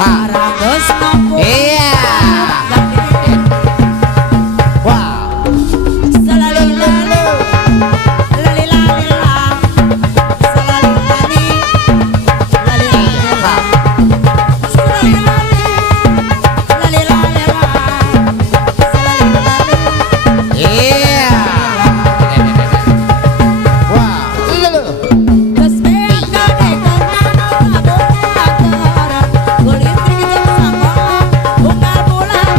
Arangos nopo. Iya. Wah. Selalu lalu. Lali lali la. Selalu lali. Lali lali la. Selalu lali. Lali lali la. Selalu lali. Iya. Wah. Lalu. Terus mereka dekatkan aborator. Kulit terjun sama bunga bulan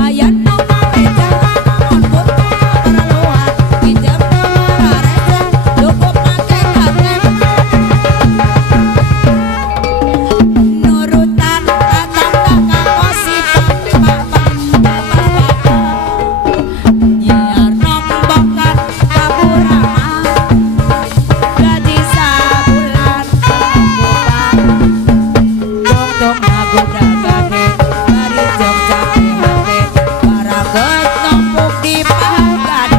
ayan no meja namun buka perluan pinjam nomor reja cukup pakai KTP nurutan tatang kakak kosip papa nyiar nombongkan kaburangan gaji sabulan pengumpulan dong aku dagade mari jong capek hati para ketumpuk di pangkat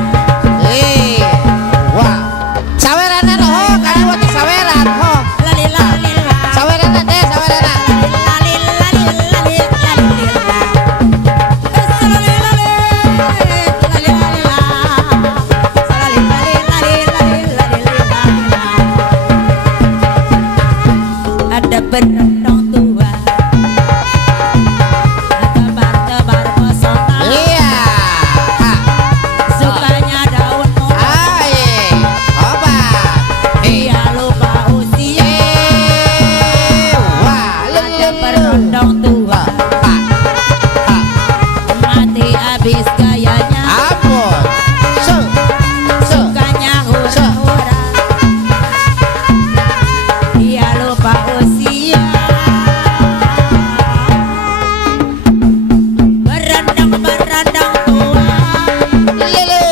Wah. Saweranan oh, kali waktu saweran oh. lali lali la Saweranan deh, saweranan. lali lali lali lali la salali lali lali lali la salali lali lali lali lali la ada berondong tua tebar-tebar pesona Iya. Ha. sukanya daun muda Ai. Obat. dia lupa usia Wah. ada berondong tua Ha. Ha. mati habis gayanya Ampun. Se. Se. sukanya hura-hura dia lupa usia berendang-berendang tua Lalu.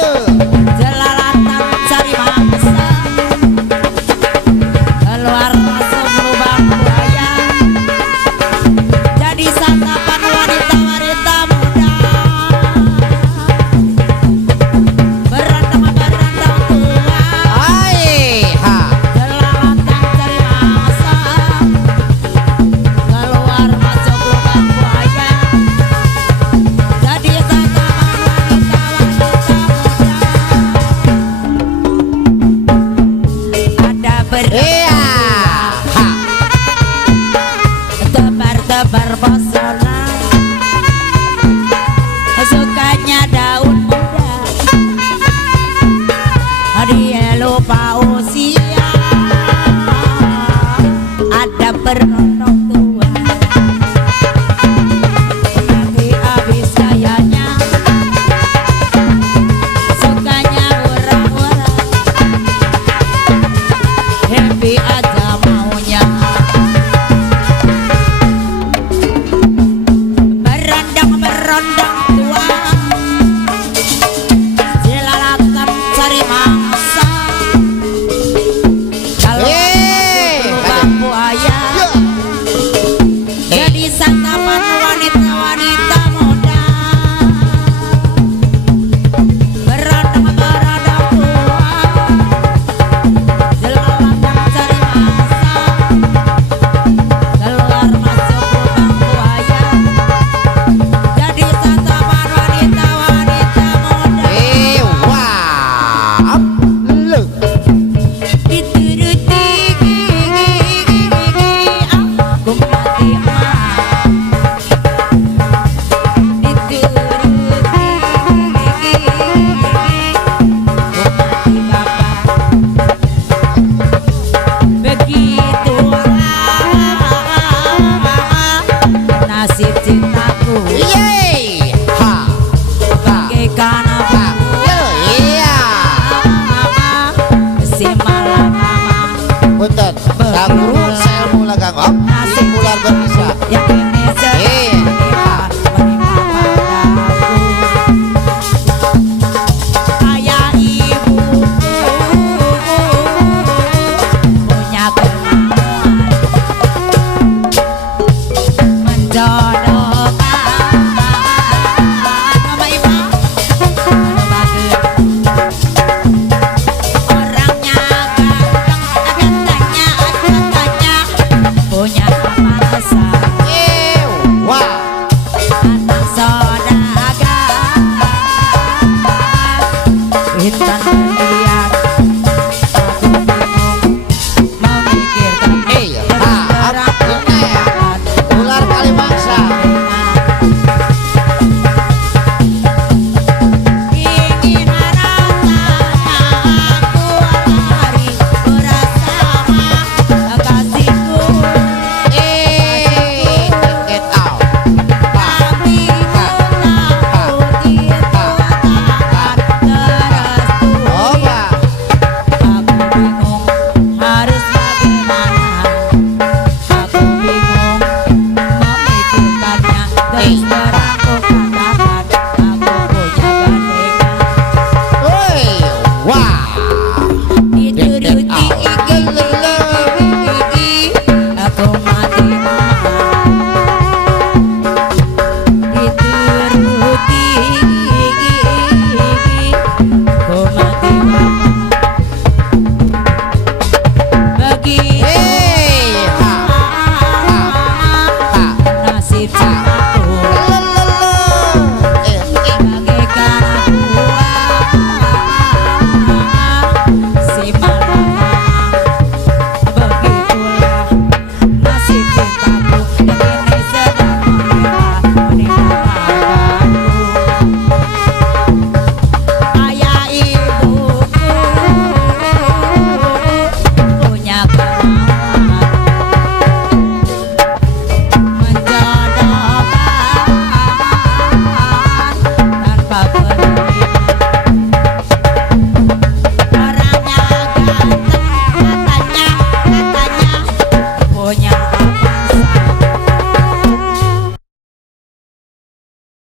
jelalatan cari mangsa keluar masuk lubang buaya jadi santapan wanita-wanita muda berendang-berendang tua Ai. Ha. jelalatan cari mangsa keluar masuk lubang buaya jadi santapan wanita-wanita muda ada Iya. Ha. tebar-tebar pesona sukanya daun muda dia lupa